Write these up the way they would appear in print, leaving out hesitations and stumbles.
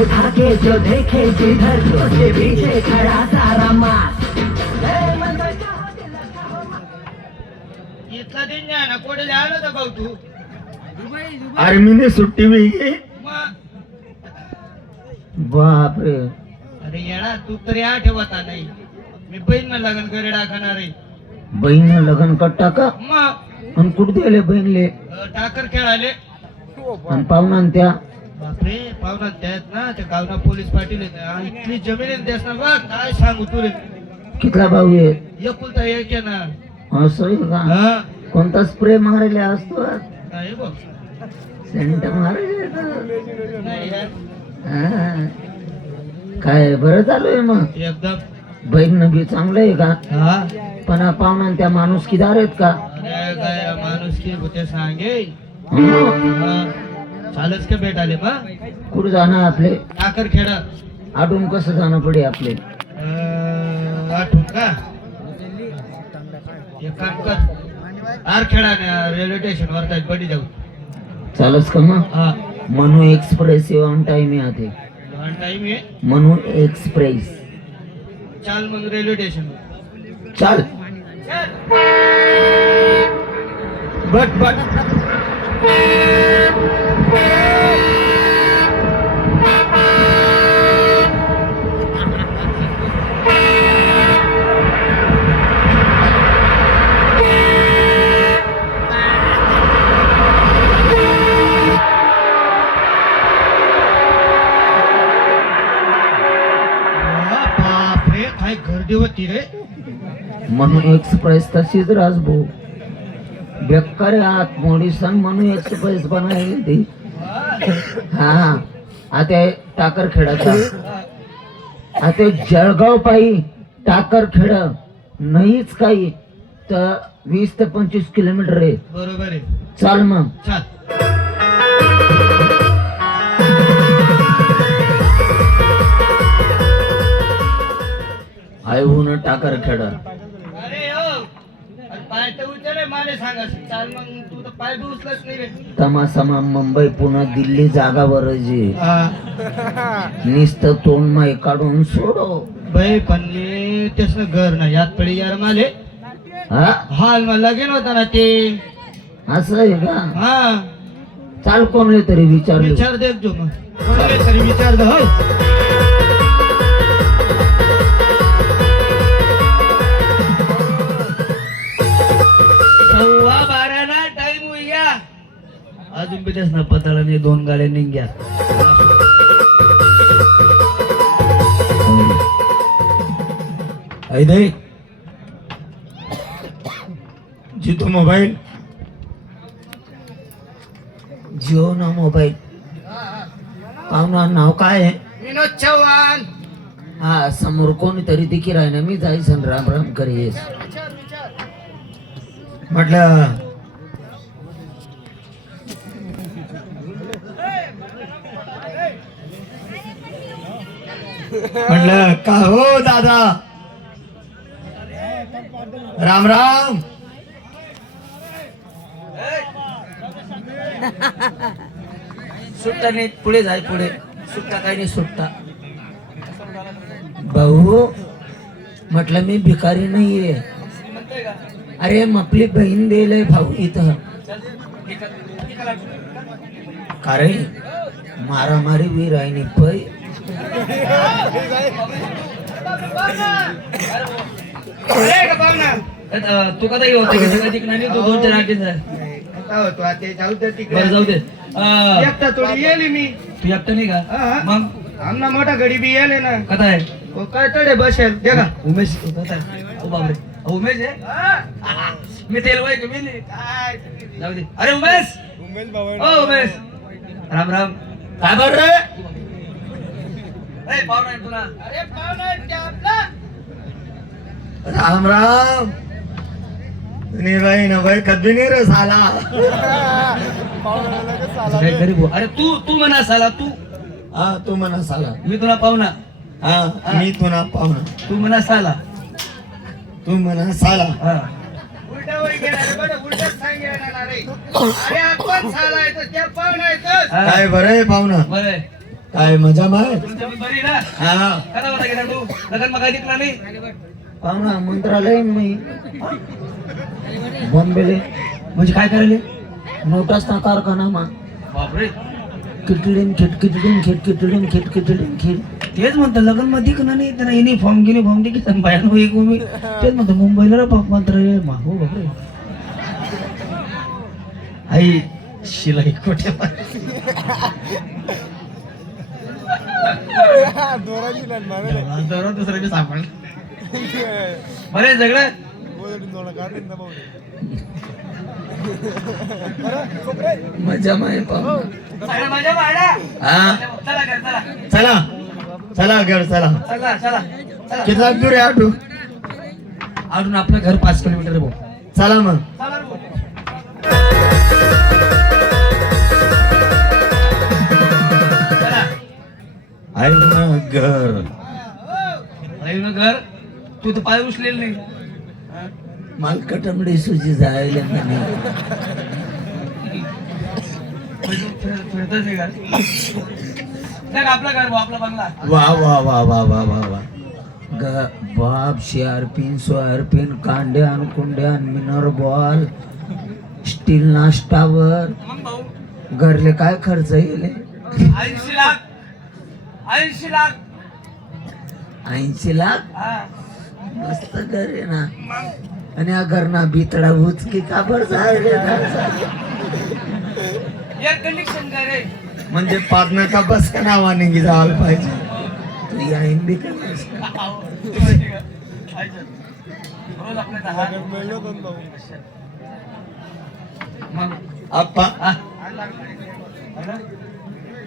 उठा के जो देखे जिधर उसके पीछे खड़ा सारा मास इथला दिन नाही ना कोडे आलो तर भाऊ तू आर्मीने सुट्टी वेळी मग बापरे. अरे येडा तू तरी आठवता नाही मी बहीण लग्न करे टाकणार आहे बहीण लग्न कट टाका मग आणि कुठे दिले बहीणले टाकर खेळाले आणि पाहुणा त्या बापरे पाहुणा त्यात ना ते गावना पोलीस पाटील इथली जमीन आहे त्यास ना बघ काय सांगू तुले कितला भाऊ आहे एकुलता एक आहे ना असं आहे का हा कोणता स्प्रे मारायला असतो नाही बघ सेंट मारायला नाही यार. हा. काय बरं चालू आहे मग एकदम बहीण बी चांगलं आहे का हा पण पाहुणा त्या माणूस किदार आहेत का अरे काय माणूस की होते सांगे हं. चालच का भेटाले मग कुठं जाणार आपले टाकर खेळा आठवून कसं जाणं पडे आपले आठवून का एक काम कर आर खेळा रेल्वे स्टेशन वर बडी जाऊ चालच का मग हा मनु एक्सप्रेस ऑन टाइम आते वन टाइम आहे मनु एक्सप्रेस चाल मग रेल्वे स्टेशन चल बट बट बापरे काय गर्दी होती रे मनु एक्सप्रेस तशीच राजभो बेकार आत मोडी सण मनु एक्सप्रेस बनायली ती हा आता टाकर खेळाचा आता जळगाव पायी टाकर खेळ नाहीच काही तर 20 ते 25 किलोमीटर आहे बरोबर आहे चाल मग चाल आयहून टाकर खेळ अरे हो अरे पाय तर उचले माले सांगा चाल मग तू तर पाय बी उचलत नाही रे तमासमा मुंबई पुणे दिल्ली जागावर जे हा निस्त तोंड माई काढून सोडो बाई पण त्यासन घर नाही यात पडी यार माले हा हाल मला लगेन होता ना ते असं आहे का हा चाल कोणले तरी विचारले विचार देत जो मग कोणाला तरी विचार दे हो सव्वा बाराला टाइम होई गया अजून बी त्यास ना पताळाने 2 गाड्या निघ्या दे जितो मोबाईल जिओ ना मोबाईल पाहुणा नाव काय आहे विनोद चव्हाण हा समोर कोणीतरी दिकी राही ना मी जायचं राम राम करीस म्हटलं म्हटलं का हो दादा राम राम सुट्टा नाही पुढे जाय पुढे सुट्टा काही नाही सुट्टा भाऊ म्हटलं मी भिकारी नाहीये अरे आपली बहीण दिलंय भाऊ इथं कारण मारामारी वीर आहे नि पै तू कदा होते नाही तू 2-4 आठीच जाऊ दे तिकडे जाऊ दे एकटा थोडी येली मी तू एकटा नाही का मग आमना मोठा गडी बी येले ना कथा आहे काय तडे बसेल देखा उमेश कथा आहे ओ बापरे उमेश आहे मी तेल वाय कमी नाही काय जाऊ दे अरे उमेश ओ उमेश राम राम काय बर रे ए पाहुणा तुला अरे पाहुणा त्या आपला राम राम नहीं भाई ना भाई कभी नहीं रे साला काय गरीब अरे तू म्हणा साला तू हाँ तू मना साला मी तुला पाहुणा हाँ मी तू ना पाहुणा तू म्हणा साला तू मना साला हा उलटा वर गेला रे बडा उलटा सांगितलं ना रे अरे आपण साला आहे तर त्या पाहुणा आहे तर काय बरं आहे पाहुणा बरे काय मजा माय तुमच्या मी बरी ना हा कसा होता गेला तू लग्न मग काही दिसला नाही पाहुणा मंत्रालय मी बॉम्बेले म्हणजे काय करायले नोटासना कारखाना मा बापरे किटडीन खिट किटडीन खिट किटडीन खिट किटडीन खिट तेच म्हणतं लग्न मध्ये का नाही त्यांना युनिफॉर्म गिनिफॉर्म दे की बायान होई मी तेच म्हणतो मुंबईला रे बाप मंत्रालय मा हो बापरे आई शिलाई कोठे दुसऱ्या बी सापड बरे सगळं मजा माय पाहुणा सगळं माझ्या बाळा हा चला घर चला चला चला घर चला चला चला चला कितना दूर आहे आटू अजून आपलं घर 5 किलोमीटर भाऊ चला मग चला रे भाऊ. चला आहे ना घर आई न घर तू तर पाय उचलेल नाही मालकटमडी सुजी जायला म्हणे फिरतच आहे घर नाही, आपलं घर भाऊ आपला बंगला वा वा वा वा वा वा वा बाप शेअरपिन सोयारपिन कांड्यान कुंड्यान मिनर बॉल स्टील नाश्तावर मग भाऊ घरले काय खर्च येईल 80 लाख 80 लाख 80 लाख हा मस्त घर आहे ना आणि या घरना बितडा उचकी काबर जायले एक कंडिशन काय रे म्हणजे पार्टनर का बस का नावाने की जायला पाहिजे तू या हिंदी का बस का? रोज आपल्या मग आप्पा हा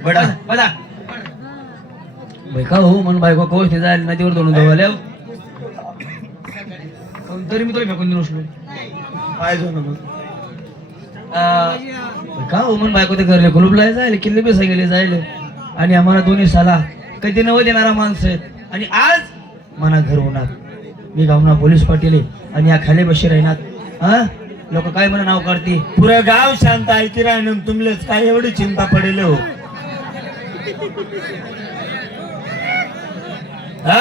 बडा बघा बाई का हो म्हणून बायको कोच ते जायला नदीवर दोन धुवाल्या तरी मी तुला फेकून देऊन उचलू पाहिजे ना मग का हो म्हणून बायको ते घरले खुलूपला जायले किल्ले बी गेले जायले आणि आम्हाला दोन्ही साला कधी नव देणारा माणसं आहेत आणि आज मना घर होणार मी गावना पोलीस पाटील आणि या खाली बशी राहणार हा लोक काय म्हणा नाव काढते पुरं गाव शांत आहे की राहणं तुमलेच काय एवढी चिंता पडेल हो हा?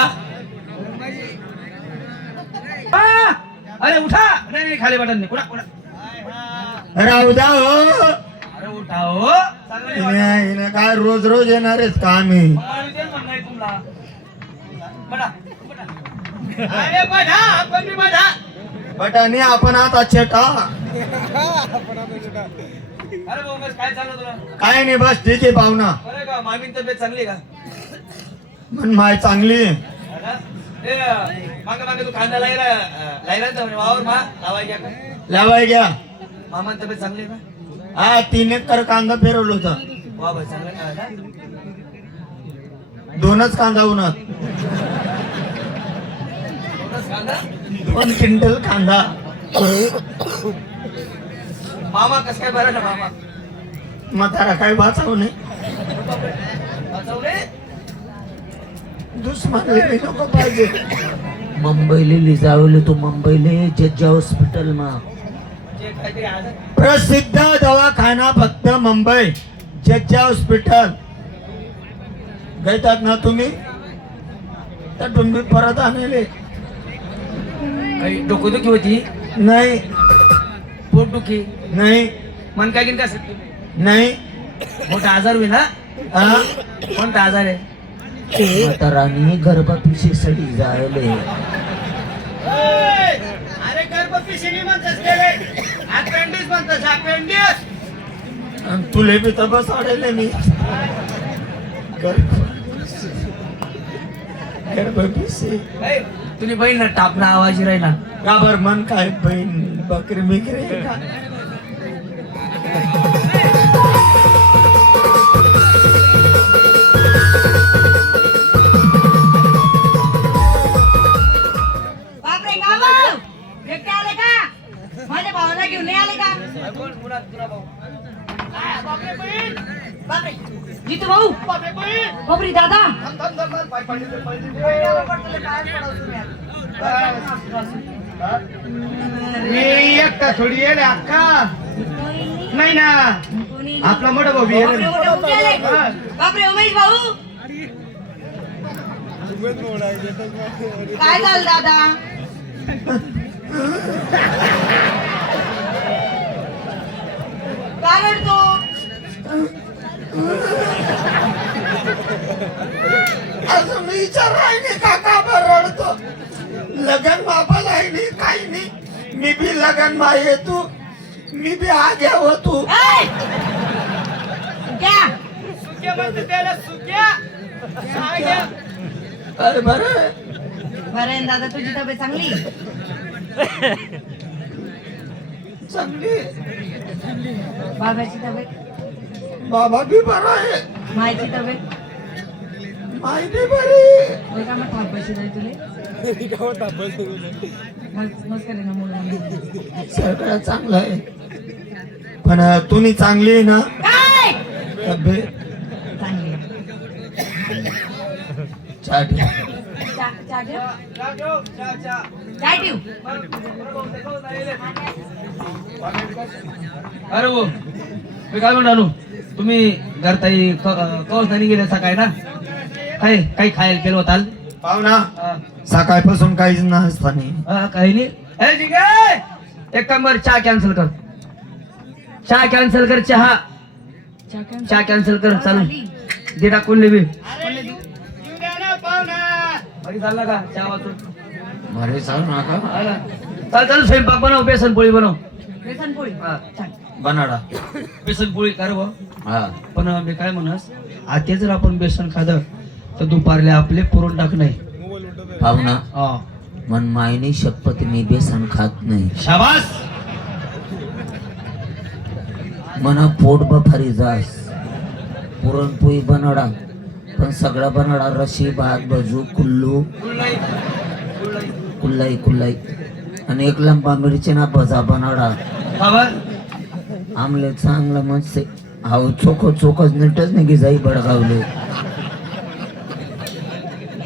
अरे उठा नाही नाही खाली बटन नाही कुठा कुठा राहू द्या हो अरे उठा हो चांगलं नाही हिने काय रोज रोज येणारेच का आम्ही मला तेच म्हणणं आहे तुम्हाला. बडा, बडा. अरे बडा, आपण बी बडा. बटाने आपण आता चेटा अरे भाऊ बस काय चाललं तुला काय नाही बस ठीक आहे पाहुणा बरं का मामी तब्येत चांगली आहे मन माय चांगली का मागे मागे तू कांदा लायला जाऊ वावर मा लावाय घ्या काय लावाय घ्या मामा तब्येत चांगली आहे का हा 3 एकर कांदा पेरवलं होतं वा भाई चांगलं काय 2च कांदा उन्हात कांदा 2 क्विंटल कांदा मामा कस काय बरं ना मामा म्हातारा काय वाचाव नाही वाचवले दुश्मन नको पाहिजे मुंबईला लिजावले तू मुंबईला जज्जा हॉस्पिटल मा जे काहीतरी आज प्रसिद्ध दवाखाना फक्त मुंबई जज्जा हॉस्पिटल घेतात ना तुम्ही तर तुम्ही परत आणले काही डोकोदुखी होती नाही पोटदुखी नाही मन काय घेईन का नाही मोठा आजार होईल हा हा कोणता आजार आहे म्हातारानी गर्भपिशवीसाठी जायले अरे गर्भपिशवी म्हणतात अपेंडिस म्हणतात अपेंडिस आणि तुले बी तर बस आडेले मी गर्भपिशवी तुझी बहीण ना टापना आवाज राहिला गाबर मन काय बहीण बकरी मिकरी का बापरे गाव एकटे आले का माझ्या भावाला घेऊन नाही आले का बापरे जितू भाऊ बापरे दादा मी एकटा थोडी येईल अक्का नाही ना आपला मोठा भाऊ बापरे, मोठे मोठे आले. बापरे बापरे उमेश भाऊ काय झालं दादा काय रडतो अजून विचार राहिली का रडतो लगन बाबाला आहे नाही काही नाही मी बी लगन मा येतो मी बी आग्या होतो ए! क्या अरे बरं बरं आहे ना दादा तुझी तब्येत चांगली चांगली बाबाची तब्येत बाबा बी बरा आहे मायची तब्येत माई बी बरी होय का मग थाप पैसे जाईल तुले नमस्कार ना मुलं सगळं चांगलं आहे पण तुम्ही चांगली आहे ना काय तब्येत चांगली चहा ठेव. चहा ठेव काय ठेव अरे हो मी काय म्हणालो तुम्ही घरताई कवरतानी गेले सकाळी ना काय काही खायला केलं होताल पाहुणा सकाळपासून काहीच नसतानी काही नाही ए, ठीक आहे. एक काम कर चहा कॅन्सल कर चहा कॅन्सल कर चहा कॅन्सल कर चालू दे टाकून लेबी चालला का चहा वाचून अरे सांग नका चाल चालू स्वयंपाक बनव बेसन पोळी बनव बेसन पोळी हा. बनाडा बेसन पोळी कर बुवा. हा पण मी काय म्हणस आता जर आपण बेसन खाल्लं तर दुपारले आपले पुरण टाक नाही पाहुणा मन मायनी शपथ मी बेसन खात नाही शाबास मना पोट बफारी जास पुरणपोळी बनाडा पण सगळा बनाडा रशी भात भजू कुल्लू कुल्लाई आणि एक लंबा मिरची ना भजा बनाडा आमले चांगलं मस्त हाव चोखच नीटच नाही की जाई बडगावले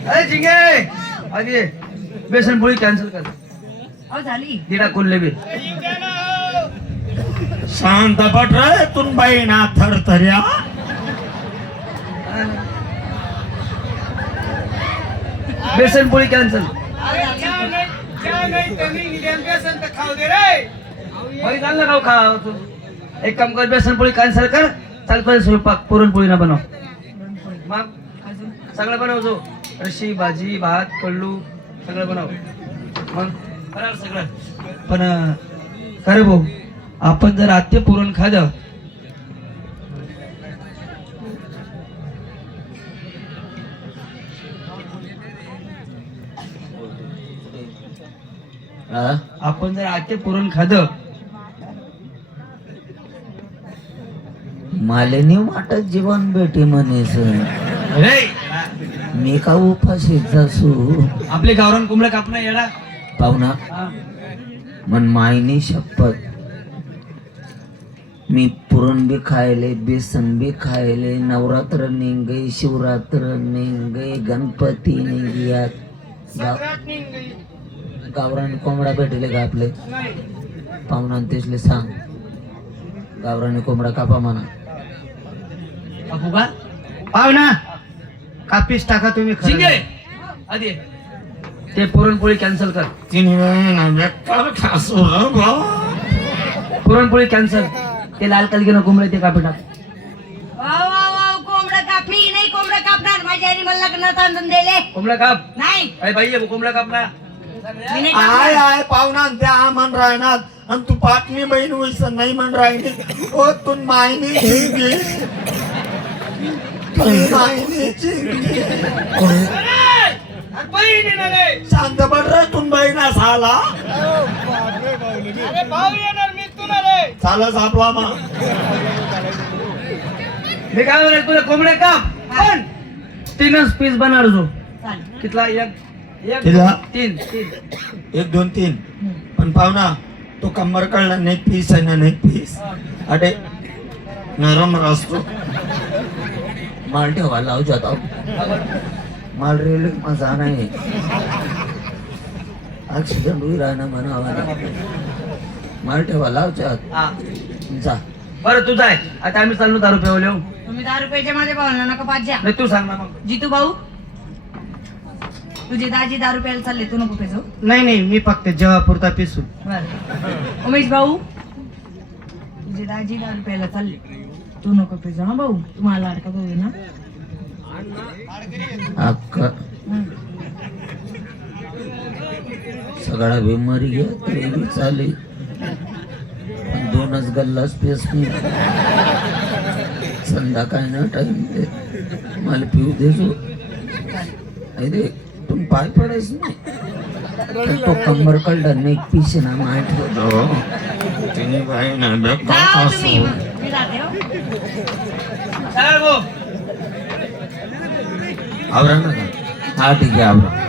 आधी बेसन पोळी कॅन्सल कर अहो झाली दिडा कोल्हे बी शांत पट रे तुम बाई ना थरथऱ्या बेसन पोळी कॅन्सल चाललं खाऊ खा तू. एक काम कर बेसन पोळी कॅन्सल कर चाल कर स्वयंपाक पुरणपोळी ना बनव मग सगळं बनवतो रशी भाजी भात कल्लू सगळं बनव मग कराल सगळं पण खरे भाऊ आपण जर आत्य पुरण खाल्लं आपण जर आत्य पुरण खाल्लं मालेनी वाटत जीवन भेटी म्हणेस अरे मी का उपाशी जासू आपले गावरान कोंबड्या कापणं येडा पाहुणा हा. मन मायनी शपथ मी पुरण बी खायले बेसन बी खायले नवरात्र निघे शिवरात्र निघे गणपती निघियात गावरान कोंबडा भेटले का आपले पाहुणा तेसले सांग गावरानी कोंबडा कापा म्हणा कापू का पाहुणा कापीस टाका तुम्ही खरं. शिंगे आधी ते पुरणपोळी कॅन्सल कर पुरणपोळी कॅन्सल ते लाल कलगीनं कोंबडे ते कापी टाक कोंबडं काप मी नाही कोंबडं कापणार माझ्या आईने मला लग्नात आणून दिले कोंबड्या काप नाही अरे बाई आहे, कोंबड्या काप ना मी नाही आय कापणार. आय पाहुणा त्या म्हण राहणार आणि तू पाटणी बहीण होईस नाही म्हण राहिली ओ तू मायनी चिंगी तू मायनी चिंगी शांत पड रे तू बहिणा साला चालच आपला मा मी काय म्हणत तुला कोंबड्या काप पण 3च पीस बनणार जो चालेल. कितला एक कितला? तीन 1 2 3 पण पाहुणा तो कंबर कळला नाही पीस आहे ना नाही पीस अरे नरम असतो माल ठेवा लाव जाता माल रेल मजा नाही ऍक्सिडेंट होई राहणार म्हणा माल ठेवा लाव जात हा जा बरं तू जाय आता आम्ही चाललो दारू पेवले तुम्ही तुम्ही 10 रुपयाचे माझ्या भावाला नका पाच द्या. नाही तू सांग ना मग. जितू भाऊ तुझे दाजी 10 रुपयाला चालले, तू नको पेसू. नाही नाही मी फक्त जेव्हा पुरता पिसू. बरं उमेश भाऊ तुझे दाजी 10 रुपयाला चालले, तू नको पेसू. हा भाऊ तुम्हाला लाडका भाऊ आहे ना. अक्का सगळा बिमारी घ्या तरी बी चालेल, पण 2च गल्लाच पेस नाही. संध्याकाळी ना टाइम दे मला पिऊ देतो. अरे तुम पाय पडायच नाही तर तो कंबर कळला नाही पीस ना माहित होतो तिने काय ना जाओ तुम्ही, मी जाते हो. चला भाऊ. आवरा ना का. हा ठीक आहे आवरा.